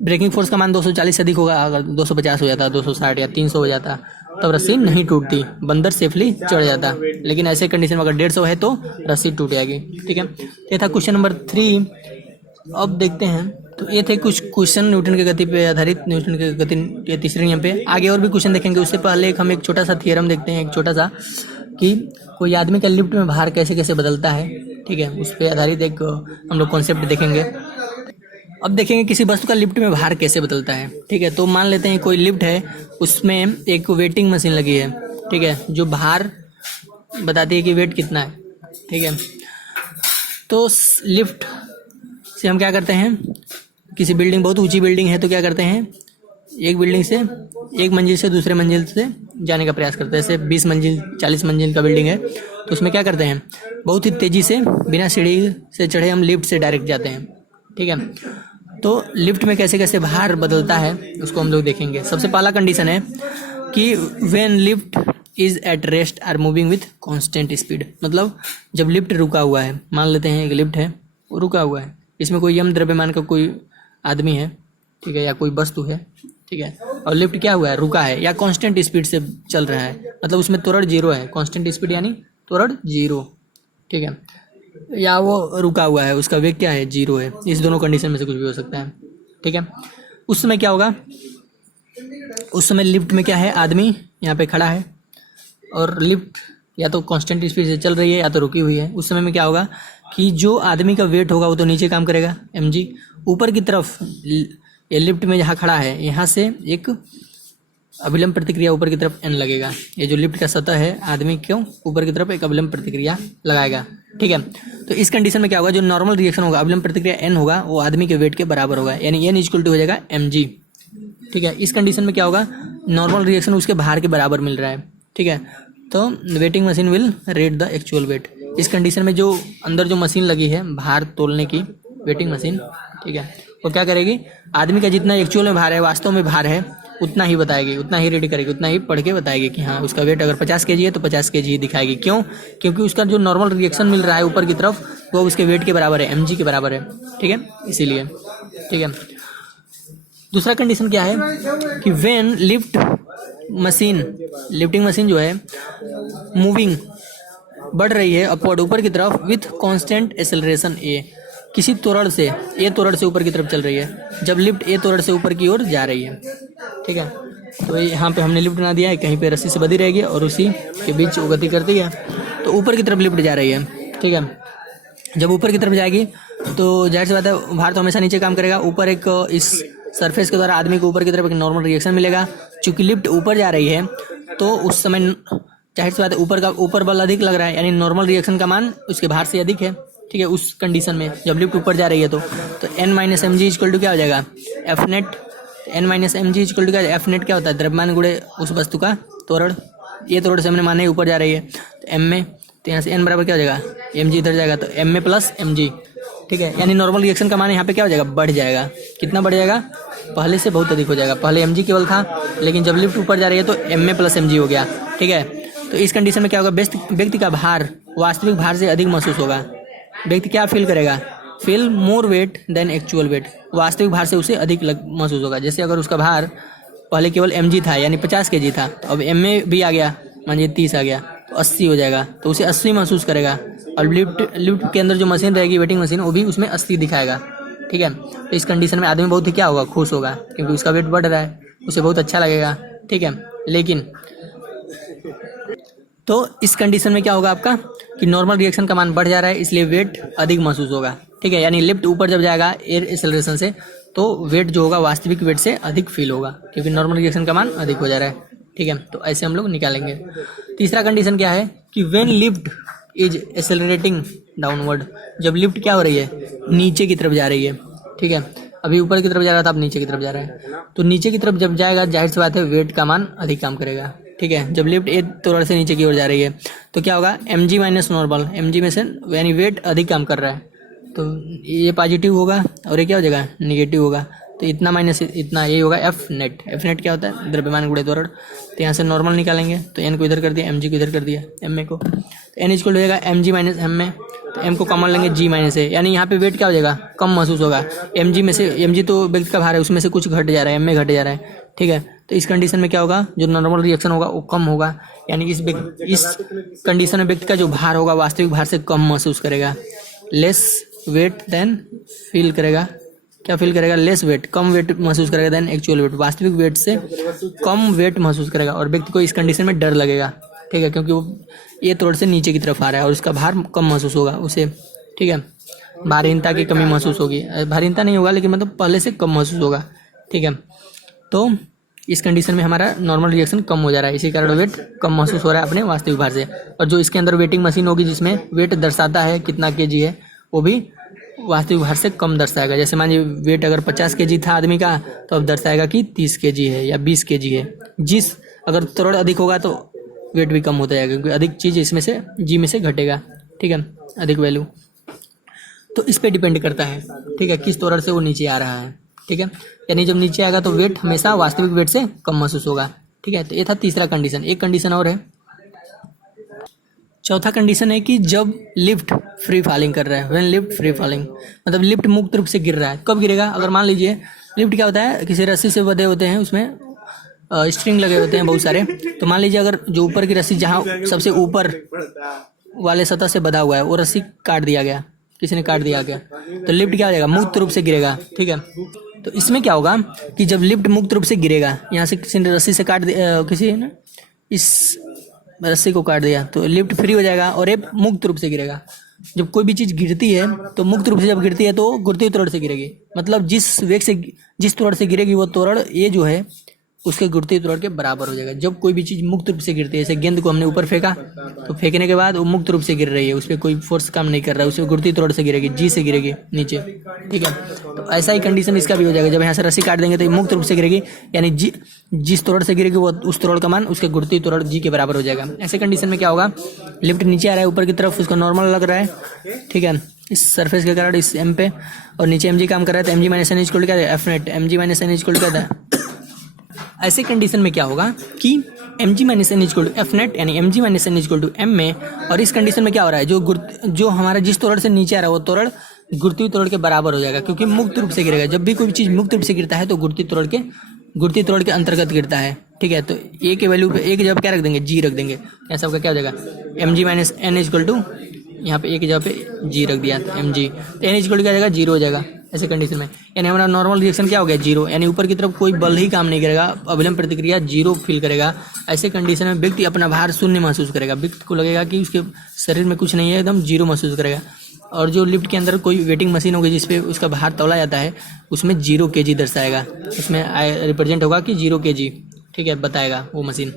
ब्रेकिंग फोर्स का मान 240 से अधिक होगा, अगर 250 हो जाता, 260 या 300 हो जाता, तब रस्सी नहीं टूटती, बंदर सेफली चढ़ जाता। लेकिन ऐसे कंडीशन में अगर 150 है तो रस्सी टूट जाएगी, ठीक है। ये था क्वेश्चन नंबर 3। अब देखते हैं, तो ये थे कुछ क्वेश्चन न्यूटन की गति पे आधारित, न्यूटन की गति के तीसरे नियम पे। आगे और भी क्वेश्चन देखेंगे, उससे पहले हम एक छोटा सा थियरम देखते हैं, एक छोटा सा, कि कोई आदमी का लिफ्ट में भार कैसे कैसे बदलता है, ठीक है। उस पर आधारित एक हम लोग कॉन्सेप्ट देखेंगे। अब देखेंगे किसी वस्तु का लिफ्ट में भार कैसे बदलता है, ठीक है। तो मान लेते हैं कोई लिफ्ट है, उसमें एक वेटिंग मशीन लगी है, ठीक है, जो भार बताती है कि वेट कितना है, ठीक है। तो लिफ्ट से हम क्या करते हैं, किसी बिल्डिंग, बहुत ऊंची बिल्डिंग है तो क्या करते हैं, एक बिल्डिंग से, एक मंजिल से दूसरे मंजिल से जाने का प्रयास करते हैं। जैसे 20 मंजिल 40 मंजिल का बिल्डिंग है, तो उसमें क्या करते हैं, बहुत ही तेज़ी से बिना सीढ़ी से चढ़े हम लिफ्ट से डायरेक्ट जाते हैं, ठीक है। तो लिफ्ट में कैसे कैसे भार बदलता है उसको हम लोग देखेंगे। सबसे पहला कंडीशन है कि when lift is at rest or moving with constant speed, मतलब जब लिफ्ट रुका हुआ है, मान लेते हैं एक लिफ्ट है, वो रुका हुआ है, इसमें कोई यम द्रव्यमान का कोई आदमी है, ठीक है, या कोई वस्तु है, ठीक है, और लिफ्ट क्या हुआ है, रुका है या कांस्टेंट स्पीड से चल रहा है, मतलब उसमें त्वरण 0 है, कांस्टेंट स्पीड यानी त्वरण 0, ठीक है, या वो रुका हुआ है, उसका वेग क्या है, 0 है। इस दोनों कंडीशन में से कुछ भी हो सकता है, ठीक है। उस समय क्या होगा, उस समय लिफ्ट में क्या है, आदमी यहाँ पे खड़ा है और लिफ्ट या तो कांस्टेंट स्पीड से चल रही है या तो रुकी हुई है। उस समय में क्या होगा कि जो आदमी का वेट होगा वो तो नीचे काम करेगा mg, ऊपर की तरफ ये लिफ्ट में जहाँ खड़ा है यहाँ से एक अभिलंब प्रतिक्रिया ऊपर की तरफ n लगेगा। ये जो लिफ्ट का सतह है आदमी क्यों ऊपर की तरफ एक अभिलंब प्रतिक्रिया लगाएगा, ठीक है। तो इस कंडीशन में क्या होगा, जो नॉर्मल रिएक्शन होगा अभिलंब प्रतिक्रिया n होगा वो आदमी के वेट के बराबर होगा, यानी n इक्वल टू हो जाएगा mg, ठीक है। इस कंडीशन में क्या होगा, नॉर्मल रिएक्शन उसके भार के बराबर मिल रहा है, ठीक है। तो waiting machine will rate the actual wait. इस कंडीशन में जो अंदर जो मशीन लगी है भार तोलने की, वेटिंग मशीन, ठीक है, वो क्या करेगी, आदमी का जितना एक्चुअल में भार है, वास्तव में भार है, उतना ही बताएगी, उतना ही रेडी करेगी, उतना ही पढ़ के बताएगी कि हाँ उसका वेट अगर 50 kg है तो 50 kg ही दिखाएगी। क्यों, क्योंकि उसका जो नॉर्मल रिएक्शन मिल रहा है ऊपर की तरफ वो उसके वेट के बराबर है, mg के बराबर है, ठीक है, इसीलिए, ठीक है। दूसरा कंडीशन क्या है कि व्हेन लिफ्टिंग मशीन जो है मूविंग बढ़ रही है अपवर्ड ऊपर की तरफ विथ कांस्टेंट एक्सेलरेशन a, किसी त्वरण से a त्वरण से ऊपर की तरफ चल रही है, जब लिफ्ट a त्वरण से ऊपर की ओर जा रही है, ठीक है। तो यहाँ पे हमने लिफ्ट बना दिया है, कहीं पे रस्सी से बंधी रहेगी और उसी के बीच वो गति करती है, तो ऊपर की तरफ लिफ्ट जा रही है, ठीक है। जब ऊपर की तरफ जाएगी तो जाहिर सी बात है भार तो हमेशा नीचे काम करेगा, ऊपर एक इस सरफेस के द्वारा आदमी को ऊपर की तरफ एक नॉर्मल रिएक्शन मिलेगा। चूंकि लिफ्ट ऊपर जा रही है तो उस समय जाहिर सी बात है ऊपर बल अधिक लग रहा है, यानी नॉर्मल रिएक्शन का मान उसके भार से अधिक है, ठीक है। उस कंडीशन में जब लिफ्ट ऊपर जा रही है तो n minus M G equal to क्या हो जाएगा, F net, n minus M G equal to क्या, एफ नेट क्या होता है, द्रव्यमान गुणे उस वस्तु का त्वरण, ये त्वरण से हमने माना ही ऊपर जा रही है तो m में, तो यहाँ से n बराबर क्या हो जाएगा, mg इधर जाएगा तो m में प्लस mg, ठीक है, यानी नॉर्मल रिएक्शन का मान यहाँ पे क्या हो जाएगा, बढ़ जाएगा। कितना बढ़ जाएगा, पहले से बहुत अधिक हो जाएगा। पहले mg केवल था, लेकिन जब लिफ्ट ऊपर जा रही है तो m में प्लस mg हो गया, ठीक है। तो इस कंडीशन में क्या होगा, व्यक्ति का भार वास्तविक भार से अधिक महसूस होगा। व्यक्ति क्या फील करेगा, feel more weight than actual weight, वास्तविक भार से उसे अधिक महसूस होगा। जैसे अगर उसका भार पहले केवल mg था यानी 50 kg था, तो अब m में भी आ गया, मानिए 30 आ गया तो 80 हो जाएगा, तो उसे 80 महसूस करेगा। और लिफ्ट के अंदर जो मशीन रहेगी वेटिंग मशीन, वो भी उसमें 80 दिखाएगा, ठीक है। तो इस कंडीशन में आदमी बहुत ही क्या होगा, खुश होगा, क्योंकि उसका वेट बढ़ रहा है, उसे बहुत अच्छा लगेगा, ठीक है। लेकिन तो इस कंडीशन में क्या होगा आपका कि नॉर्मल रिएक्शन का मान बढ़ जा रहा है, इसलिए वेट अधिक महसूस होगा, ठीक है। यानी लिफ्ट ऊपर जब जाएगा एयर एक्सेलरेशन से तो वेट जो होगा वास्तविक वेट से अधिक फील होगा, क्योंकि नॉर्मल रिएक्शन का मान अधिक हो जा रहा है, ठीक है। तो ऐसे हम लोग निकालेंगे। तीसरा कंडीशन क्या है कि when lift is accelerating downward, जब लिफ्ट क्या हो रही है, नीचे की तरफ जा रही है, ठीक है। अभी ऊपर की तरफ जा रहा था, अब नीचे की तरफ जा रहा है, तो नीचे की तरफ जब जाएगा जाहिर सी बात है वेट का मान अधिक काम करेगा, ठीक है। जब लिफ्ट एक त्वरण से नीचे की ओर जा रही है तो क्या होगा, mg माइनस नॉर्मल, mg में से यानी वेट अधिक काम कर रहा है, तो ये पॉजिटिव होगा और ये क्या हो जाएगा, निगेटिव होगा। तो इतना माइनस इतना, ये होगा एफ नेट। एफ नेट क्या होता है, द्रव्यमान गुणे त्वरण। तो यहाँ से नॉर्मल निकालेंगे तो एन को इधर कर दिया, mg को इधर कर दिया, एम ए को, तो एन इक्वल हो जाएगा mg माइनस एम में, तो एम को कॉमन लेंगे g माइनस ए, यानी यहाँ पे वेट क्या हो जाएगा, कम महसूस होगा। mg में से, mg तो व्यक्ति का भार है, उसमें से कुछ घट जा रहा है, m में घट जा रहा है, ठीक है। तो इस कंडीशन में क्या होगा, जो नॉर्मल रिएक्शन होगा वो कम होगा, यानी इस कंडीशन में व्यक्ति का जो भार होगा वास्तविक भार से कम महसूस करेगा। लेस वेट देन फील करेगा, क्या फील करेगा, लेस वेट, कम वेट महसूस करेगा देन एक्चुअल वेट, वास्तविक वेट से कम वेट महसूस करेगा। और व्यक्ति को इस कंडीशन में डर लगेगा, ठीक है, क्योंकि वो ये त्वरण से नीचे की तरफ आ रहा है और उसका भार कम महसूस होगा उसे, ठीक है। भारहीनता की कमी महसूस होगी, भारहीनता नहीं होगा लेकिन मतलब पहले से कम महसूस होगा, ठीक है। तो इस कंडीशन में हमारा नॉर्मल रिएक्शन कम हो जा रहा है, इसी कारण वेट कम महसूस हो रहा है अपने वास्तविक भार से। और जो इसके अंदर वेटिंग मशीन होगी जिसमें वेट दर्शाता है कितना केजी है, वो भी वास्तविक भार से कम दर्शाएगा। जैसे मान लीजिए वेट अगर 50 केजी था आदमी का, तो अब दर्शाएगा कि 30 केजी है या 20 केजी है। जिस अगर त्वरण अधिक होगा तो वेट भी कम होता जाएगा, क्योंकि अधिक चीज़ इसमें से जी में से घटेगा, ठीक है, अधिक वैल्यू। तो इस पे डिपेंड करता है, ठीक है, किस त्वरण से वो नीचे आ रहा है, ठीक है। यानी जब नीचे आएगा तो वेट हमेशा वास्तविक वेट से कम महसूस होगा, ठीक है। तो ये था तीसरा कंडीशन। एक कंडीशन और है, चौथा कंडीशन है कि जब लिफ्ट फ्री फॉलिंग कर रहा है, व्हेन लिफ्ट फ्री फॉलिंग, मतलब लिफ्ट मुक्त रूप से गिर रहा है। कब गिरेगा, अगर मान लीजिए लिफ्ट क्या होता है, किसी रस्सी से बंधे होते हैं, उसमें स्ट्रिंग लगे होते हैं बहुत सारे। तो मान लीजिए अगर जो ऊपर की रस्सी जहाँ सबसे ऊपर वाले सतह से बंधा हुआ है वो रस्सी काट दिया गया, किसी ने काट दिया गया, तो लिफ्ट क्या हो जाएगा, मुक्त रूप से गिरेगा। ठीक है, तो इसमें क्या होगा कि जब लिफ्ट मुक्त रूप से गिरेगा, यहाँ से किसी ने रस्सी से काट दिया, किसी ने इस रस्सी को काट दिया तो लिफ्ट फ्री हो जाएगा और ये मुक्त रूप से गिरेगा। जब कोई भी चीज़ गिरती है तो मुक्त रूप से जब गिरती है तो गुरुत्वीय त्वरण से गिरेगी, मतलब जिस वेग से जिस त्वरण से गिरेगी वो त्वरण ये जो है उसके गुरुत्वीय त्वरण के बराबर हो जाएगा। जब कोई भी चीज़ मुक्त रूप से गिरती है, जैसे गेंद को हमने ऊपर फेंका तो फेंकने के बाद वो मुक्त रूप से गिर रही है, उस पर कोई फोर्स काम नहीं कर रहा है, उस पर गुरुत्वीय त्वरण से गिरेगी, जी से गिरेगी नीचे। ठीक है, तो ऐसा ही कंडीशन इसका भी हो जाएगा। जब यहाँ से रस्सी काट देंगे तो ये मुक्त रूप से गिरेगी, यानी जी जिस त्वरण से गिरेगी वो उस त्वरण का मान उसके गुरुत्वीय त्वरण जी के बराबर हो जाएगा। ऐसे कंडीशन में क्या होगा, लिफ्ट नीचे आ रहा है, ऊपर की तरफ उसका नॉर्मल लग रहा है। ठीक है, इस सरफेस के कारण इस एम पे, और नीचे एम जी काम कर रहा है, तो M G minus N equal क्या है, F net. M G minus N equal क्या है, ऐसे कंडीशन में क्या होगा कि M G minus N equal to F net, यानी M G minus N equal to M में। और इस कंडीशन में क्या हो रहा है, जो हमारा जिस त्वरण से नीचे आ रहा है वो त्वरण गुरुत्वीय त्वरण के बराबर हो जाएगा, क्योंकि मुक्त रूप से गिरेगा। जब भी कोई चीज़ मुक्त रूप से गिरता है तो गुरुत्वीय त्वरण के अंतर्गत गिरता है। ठीक है, तो ए के वैल्यू पे ए की जगह क्या रख देंगे, जी रख देंगे। ऐसा सबका क्या हो जाएगा, M G minus N equal to, यहाँ पे ए की जगह पे जी रख दिया एम जी, तो एन इक्वल टू क्या हो जाएगा, जीरो हो जाएगा। ऐसे कंडीशन में यानी हमारा नॉर्मल रिएक्शन क्या हो गया, जीरो, यानी ऊपर की तरफ कोई बल ही काम नहीं करेगा, अभिलंब प्रतिक्रिया जीरो फील करेगा। ऐसे कंडीशन में व्यक्ति अपना भार शून्य महसूस करेगा, व्यक्ति को लगेगा कि उसके शरीर में कुछ नहीं है, एकदम जीरो महसूस करेगा। और जो लिफ्ट के अंदर कोई वेटिंग मशीन होगी जिसपे उसका भार तौला जाता है, उसमें 0 kg दर्शाएगा, उसमें रिप्रेजेंट होगा कि 0 kg। ठीक है, बताएगा वो मशीन।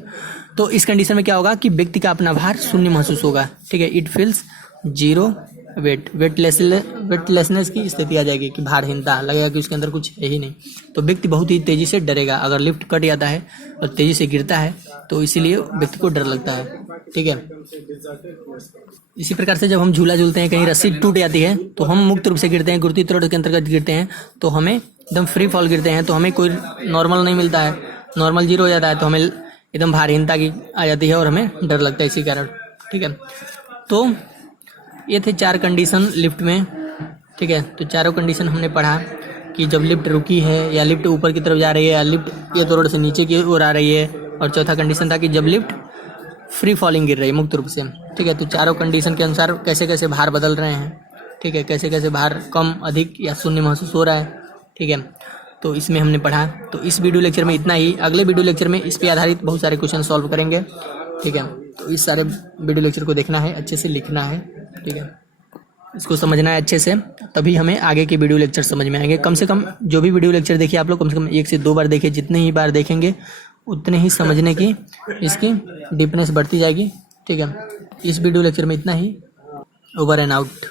तो इस कंडीशन में क्या होगा कि व्यक्ति का अपना भार शून्य महसूस होगा। ठीक है, इट फील्स जीरो वेटलेसनेस की स्थिति आ जाएगी कि भारहीनता, लगेगा कि उसके अंदर कुछ है ही नहीं। तो व्यक्ति बहुत ही तेजी से डरेगा। अगर लिफ्ट कट जाता है और तेजी से गिरता है तो इसीलिए व्यक्ति को डर लगता है। ठीक है, इसी प्रकार से जब हम झूला झूलते हैं, कहीं रस्सी टूट जाती है तो हम मुक्त रूप से गिरते हैं, गुरुत्वीय त्वरण के अंतर्गत गिरते हैं, तो हमें एकदम फ्री फॉल गिरते हैं, तो हमें कोई नॉर्मल नहीं मिलता है, नॉर्मल जीरो हो जाता है, तो हमें एकदम भारहीनता की आ जाती है और हमें डर लगता है इसी कारण। ठीक है, तो ये थे 4 कंडीशन लिफ्ट में। ठीक है, तो चारों कंडीशन हमने पढ़ा कि जब लिफ्ट रुकी है, या लिफ्ट ऊपर की तरफ जा रही है, या लिफ्ट ये त्वरण से नीचे की ओर आ रही है, और चौथा कंडीशन था कि जब लिफ्ट फ्री फॉलिंग गिर रही है, मुक्त रूप से। ठीक है, तो चारों कंडीशन के अनुसार कैसे कैसे भार बदल रहे हैं। ठीक है, कैसे कैसे भार कम, अधिक या शून्य महसूस हो रहा है। ठीक है, तो इसमें हमने पढ़ा। तो इस वीडियो लेक्चर में इतना ही। अगले वीडियो लेक्चर में इस पे आधारित बहुत सारे क्वेश्चन सॉल्व करेंगे। ठीक है, तो इस सारे वीडियो लेक्चर को देखना है, अच्छे से लिखना है। ठीक है, इसको समझना है अच्छे से, तभी हमें आगे के वीडियो लेक्चर समझ में आएंगे। कम से कम जो भी वीडियो लेक्चर देखिए आप लोग, कम से कम 1 से 2 बार देखिए। जितने ही बार देखेंगे उतने ही समझने की इसकी डीपनेस बढ़ती जाएगी। ठीक है, इस वीडियो लेक्चर में इतना ही। Over and out.